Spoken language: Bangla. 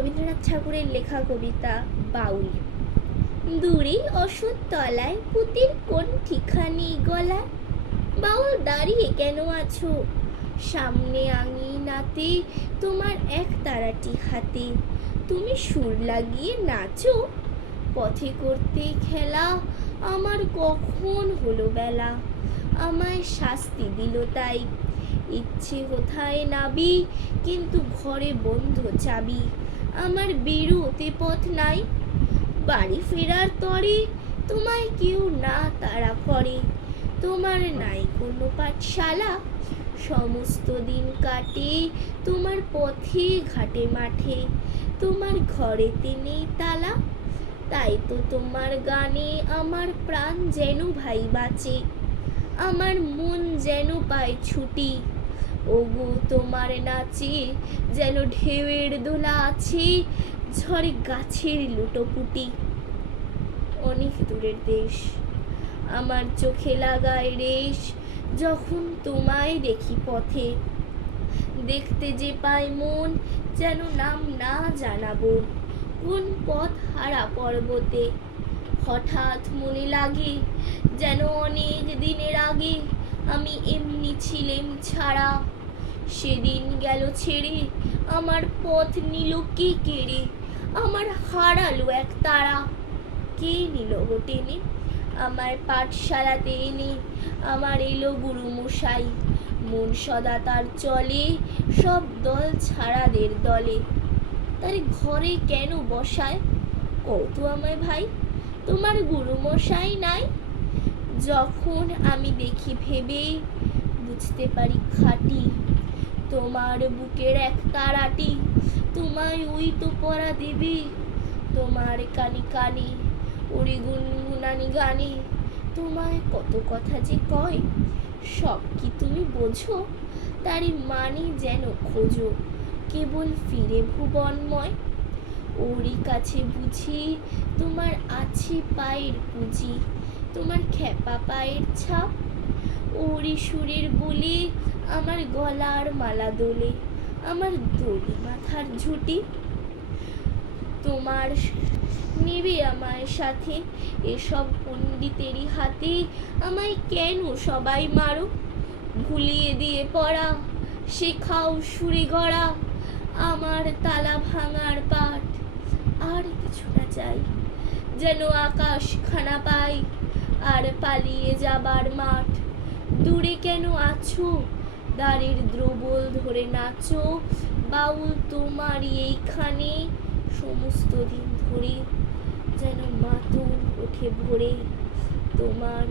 রবীন্দ্রনাথ ঠাকুরের লেখা কবিতা বাউল। দূরেই অসৎ তলায় পুতির কোন ঠিকানি গলায়, বাউল দাঁড়িয়ে কেন আছো সামনে আঙিনাতে, তোমার এক তারাটি হাতে, তুমি সুর লাগিয়ে নাচো, পথে করতে খেলা, আমার কখন হলো বেলা, আমায় শাস্তি দিল তাই, ইচ্ছে কোথায় নাবি, কিন্তু ঘরে বন্ধ চাবি, আমার বেরোতে পথ নাই, বাড়ি ফেরার তরে তোমায় কেউ না তাড়া করে, তোমার নাই কোনো পাঠশালা, সমস্ত দিন কাটে তোমার পথে ঘাটে মাঠে, তোমার ঘরেতে নেই তালা, তাই তো তোমার গানে আমার প্রাণ যেন ভাই বাঁচে, আমার মন যেন পায় ছুটি, ওগো তোমার নাচে যেন ঢেউয়ের দোলা আছে, ঝড়ে গাছের লুটোপুটি। অনেক দূরের দেশ, আমার চোখে লাগায় রেশ, যখন তোমায় দেখি পথে, দেখতে যে পায় মন যেন নাম না জানাবো, কোন পথ হারা পর্বতে, হঠাৎ মনে লাগে যেন অনেক দিনের আগে আমি এমনি ছিলেম ছাড়া, সেদিন গেল ছেড়ে আমার পথ নিল কে কেড়ে, আমার হারালো এক তারা, কে নিল গো টেনে আমার পাঠশালাতে এনে, আমার এলো গুরু মশাই, মন সদা তার চলে সব দল ছাড়াদের দলে, তার ঘরে কেন বসায় কত আমায় ভাই, তোমার গুরু মশাই নাই, যখন আমি দেখি ভেবে বুঝতে পারি খাঁটি, তোমার বুকের এক তারাটি, তোমায় ওই তো পরা দেবে, তোমার কানে কানে ওরে গুনগুনানি গানে, তোমায় কত কথা যে কয়, সব কি তুমি বোঝো, তারই মানে যেন খোঁজো, কেবল ফিরে ভুবনময়, ওরই কাছে বুঝি তোমার আছে পায়ের পুঁজি, তোমার খ্যাপা পায়ের ছাপ, ওরই সুরের বলে আমার গলার মালা দোলে, আমার দড়ি মাথার ঝুঁটি, তোমার নেবে আমায় সাথে, এসব পণ্ডিতেরই হাতে, আমায় কেন সবাই মারো, ভুলিয়ে দিয়ে পড়া, শেখাও সুরে গড়া, আমার তালা ভাঙার পাঠ, আর কিছু না চাই, যেন আকাশ খানা পাই, আর পালিয়ে যাবার মাঠ, দূরে কেন আছো দ্বারের দ্রবল ধরে নাচো, বাউল তোমারই এইখানে সমস্ত দিন ধরে যেন মাতুল ওঠে ভোরে, তোমার